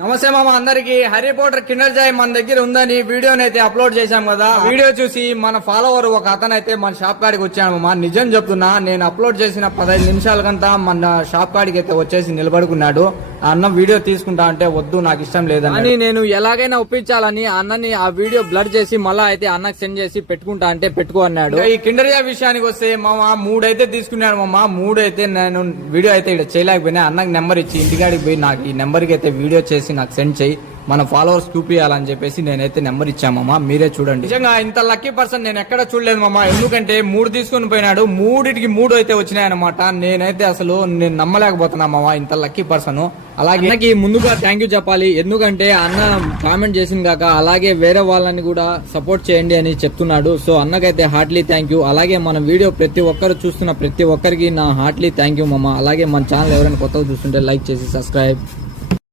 నమస్తే మామ అందరికి హ్యారీ పోటర్ కిండర్ జాయ్ మన దగ్గర ఉందని వీడియోని అయితే అప్లోడ్ చేశాం కదా. వీడియో చూసి మన ఫాలోవర్ ఒక అతను అయితే మన షాప్ కాడికి వచ్చాడు మామ. నిజం చెప్తున్నా, నేను అప్లోడ్ చేసిన 15 నిమిషాలకంతా మన షాప్ కాడికి అయితే వచ్చేసి నిలబడుకున్నాడు. ఆ అన్న వీడియో తీసుకుంటా అంటే వద్దు, నాకు ఇష్టం లేదని నేను ఎలాగైనా ఒప్పించాలని అన్నని ఆ వీడియో బ్లర్ చేసి మళ్ళా అయితే అన్నకు సెండ్ చేసి పెట్టుకుంటా అంటే పెట్టుకో అన్నాడు. ఈ కిండర్ జాయ్ విషయానికి వస్తే మామ 3 అయితే తీసుకున్నాడు మామ. 3 అయితే నేను వీడియో అయితే ఇక్కడ చేయలేకపోయినా అన్నకి నెంబర్ ఇచ్చి ఇంటికాడికి పోయి నాకు ఈ నెంబర్ కి అయితే వీడియో చేసి నాకు సెండ్ చేయి, మన ఫాలోవర్స్ చూపియాలని చెప్పేసి నేనైతే నెంబర్ ఇచ్చామమ్మా. మీరే చూడండి. నిజంగా ఇంత లక్కీ పర్సన్ నేను ఎక్కడ చూడలేదు మామ. ఎందుకంటే 3 తీసుకుని పోయినాడు, 3కి 3 అయితే వచ్చినాయన్నమాట. నేనైతే అసలు నేను నమ్మలేకపోతున్నా మామ, ఇంత లక్కీ పర్సన్. అలాగే అన్నకి ముందుగా థ్యాంక్ యూ చెప్పాలి. ఎందుకంటే అన్న కామెంట్ చేసింది కాక అలాగే వేరే వాళ్ళని కూడా సపోర్ట్ చేయండి అని చెప్తున్నాడు. సో అన్నకైతే హార్ట్లీ థ్యాంక్ యూ. అలాగే మన వీడియో ప్రతి ఒక్కరు చూస్తున్న ప్రతి ఒక్కరికి నా హార్ట్లీ థ్యాంక్ యూ మామ. అలాగే మన ఛానల్ ఎవరైనా కొత్తగా చూస్తుంటే లైక్ చేసి సబ్స్క్రైబ్